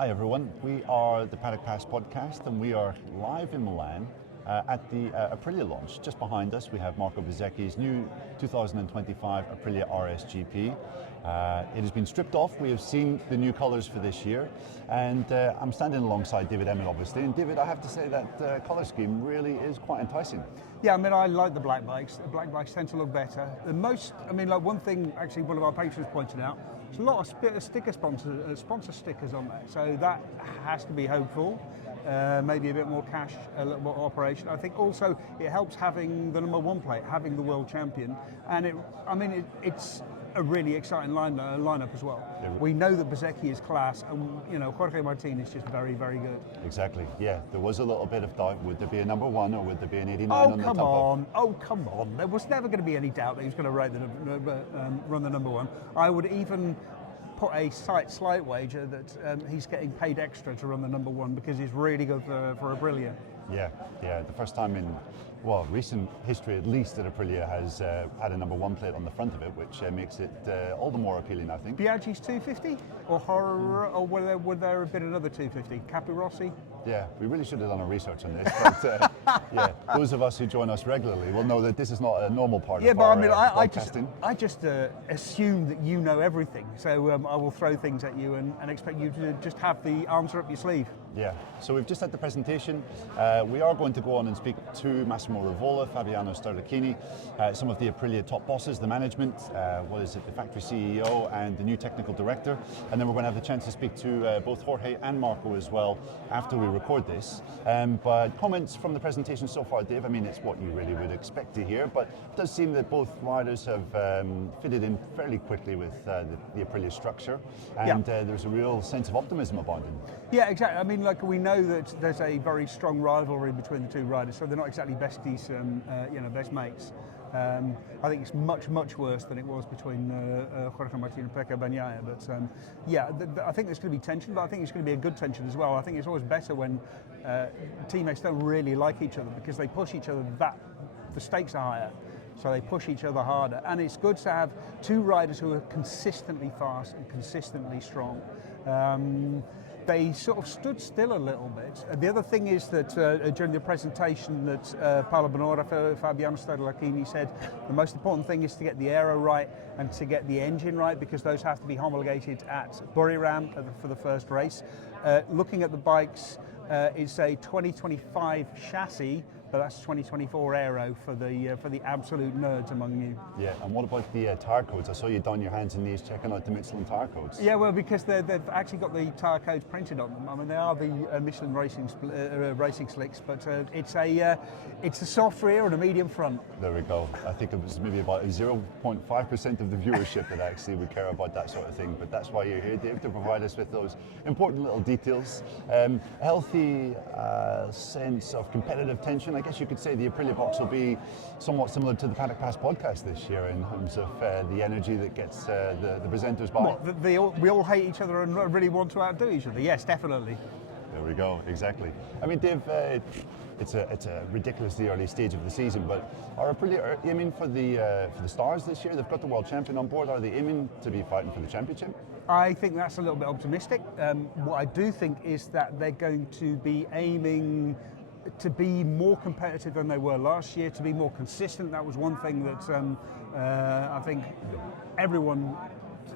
Hi everyone, we are the Paddock Pass Podcast and we are live in Milan at the Aprilia launch. Just behind us we have Marco Bezzecchi's new 2025 Aprilia RSGP. It has been stripped off, we have seen the new colours for this year, and I'm standing alongside David Emmett obviously, and David, I have to say that colour scheme really is quite enticing. Yeah, I mean, I like the black bikes. The black bikes tend to look better. One thing actually one of our patrons pointed out, there's a lot of sticker sponsor stickers on there, so that has to be hopeful. Maybe a bit more cash, a little more operation. I think also it helps having the number one plate, having the world champion, and it's a really exciting lineup as well. Yeah. We know that Bezzecchi is class, and Jorge Martin is just very, very good. Exactly. Yeah, there was a little bit of doubt. Would there be a number one, or would there be an 89 on the top? Oh come on! There was never going to be any doubt that he was going to run the number one. I would even put a slight wager that he's getting paid extra to run the number one because he's really good for Aprilia. Yeah. The first time in recent history at least that Aprilia has had a number one plate on the front of it, which makes it all the more appealing, I think. Biaggi's 250, or would there have been another 250? Capirossi? Yeah, we really should have done our research on this, but those of us who join us regularly will know that this is not a normal part of our podcasting. I just assume that you know everything, so I will throw things at you and expect you to just have the answer up your sleeve. Yeah, so we've just had the presentation. We are going to go on and speak to Massimo Rivola, Fabiano Sterlachini, some of the Aprilia top bosses, the management, the factory CEO and the new technical director. And then we're going to have the chance to speak to both Jorge and Marco as well after we record this. But comments from the presentation so far, Dave, I mean, it's what you really would expect to hear, but it does seem that both riders have fitted in fairly quickly with the Aprilia structure, and there's a real sense of optimism about them. Yeah, exactly. I mean, we know that there's a very strong rivalry between the two riders, so they're not exactly besties, best mates. I think it's much worse than it was between Jorge Martin and Pecco Bagnaia. But I think there's going to be tension, but I think it's going to be a good tension as well. I think it's always better when teammates don't really like each other because they push each other. The stakes are higher, so they push each other harder. And it's good to have two riders who are consistently fast and consistently strong. They sort of stood still a little bit. The other thing is that during the presentation that Paolo Bonora, Fabiano Sterlachini said, the most important thing is to get the aero right and to get the engine right, because those have to be homologated at Buriram for the first race. Looking at the bikes, it's a 2025 chassis, but that's 2024 aero for the absolute nerds among you. Yeah, and what about the tyre codes? I saw you down your hands and knees checking out the Michelin tyre codes. Yeah, well, because they've actually got the tyre codes printed on them. I mean, they are the Michelin racing slicks, but it's a soft rear and a medium front. There we go. I think it was maybe about 0.5% of the viewership that actually would care about that sort of thing, but that's why you're here, Dave, to provide us with those important little details. A healthy sense of competitive tension. I guess you could say the Aprilia box will be somewhat similar to the Paddock Pass podcast this year in terms of the energy that gets the presenters by. We all hate each other and really want to outdo each other. Yes, definitely. There we go, exactly. I mean, Dave, it's a ridiculously early stage of the season, but are Aprilia aiming for the stars this year? They've got the world champion on board. Are they aiming to be fighting for the championship? I think that's a little bit optimistic. What I do think is that they're going to be aiming to be more competitive than they were last year, to be more consistent. That was one thing that I think everyone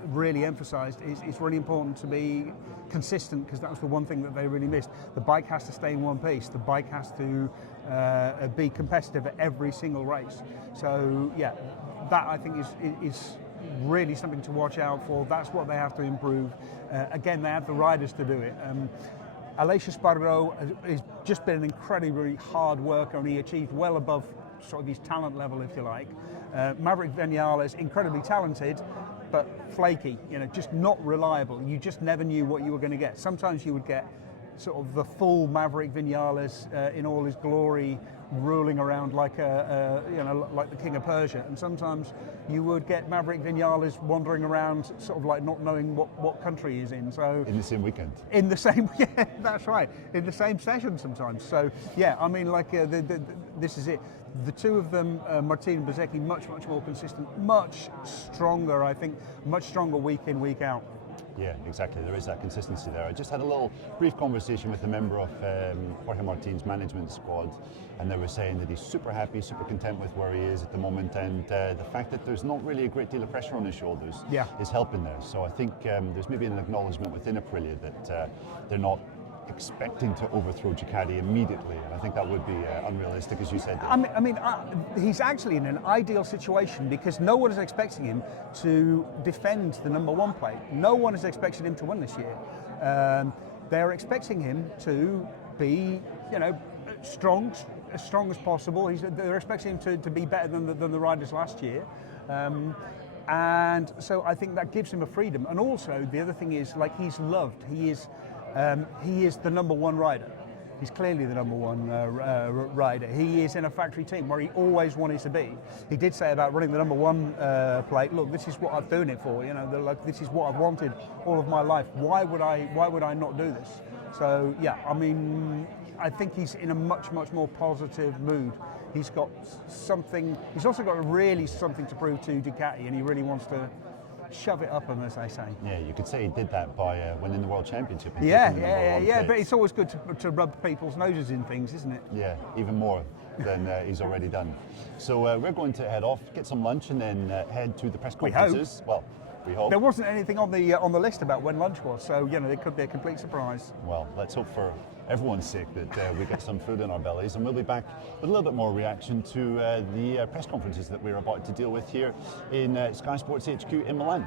really emphasised. It's really important to be consistent, because that was the one thing that they really missed. The bike has to stay in one piece. The bike has to be competitive at every single race. So that I think is really something to watch out for. That's what they have to improve. Again, they have the riders to do it. Aleix Espargaro has just been an incredibly hard worker, and he achieved well above sort of his talent level, if you like. Maverick Vinales, incredibly talented, but flaky, just not reliable. You just never knew what you were going to get. Sometimes you would get sort of the full Maverick Vinales in all his glory, ruling around like like the King of Persia, and sometimes you would get Maverick Vinales wandering around sort of like not knowing what country he's in. So in the same weekend. That's right. In the same session sometimes. So I mean, this is it. The two of them, Martin and Bezzecchi, much more consistent, much stronger. I think much stronger week in, week out. Yeah, exactly. There is that consistency there. I just had a little brief conversation with a member of Jorge Martin's management squad, and they were saying that he's super happy, super content with where he is at the moment, and the fact that there's not really a great deal of pressure on his shoulders is helping there. So I think there's maybe an acknowledgement within Aprilia that they're not expecting to overthrow Ducati immediately, and I think that would be unrealistic, as you said. He's actually in an ideal situation because no one is expecting him to defend the number one plate. No one is expecting him to win this year. They're expecting him to be, strong, as strong as possible. They're expecting him to be better than the riders last year. And so I think that gives him a freedom. And also the other thing is, he's loved. He is the number one rider. He's clearly the number one rider. He is in a factory team where he always wanted to be. He did say about running the number one plate, look, this is what I'm doing it for. This is what I've wanted all of my life. Why would I not do this? So yeah, I think he's in a much more positive mood. He's got something. He's also got really something to prove to Ducati, and he really wants to shove it up them, as they say. Yeah, you could say he did that by winning the World Championship. Yeah, but it's always good to rub people's noses in things, isn't it? Yeah, even more than he's already done. So we're going to head off, get some lunch, and then head to the press conferences. We hope. There wasn't anything on the list about when lunch was, so it could be a complete surprise. Well, let's hope for everyone's sake that we get some food in our bellies, and we'll be back with a little bit more reaction to the press conferences that we're about to deal with here in Sky Sports HQ in Milan.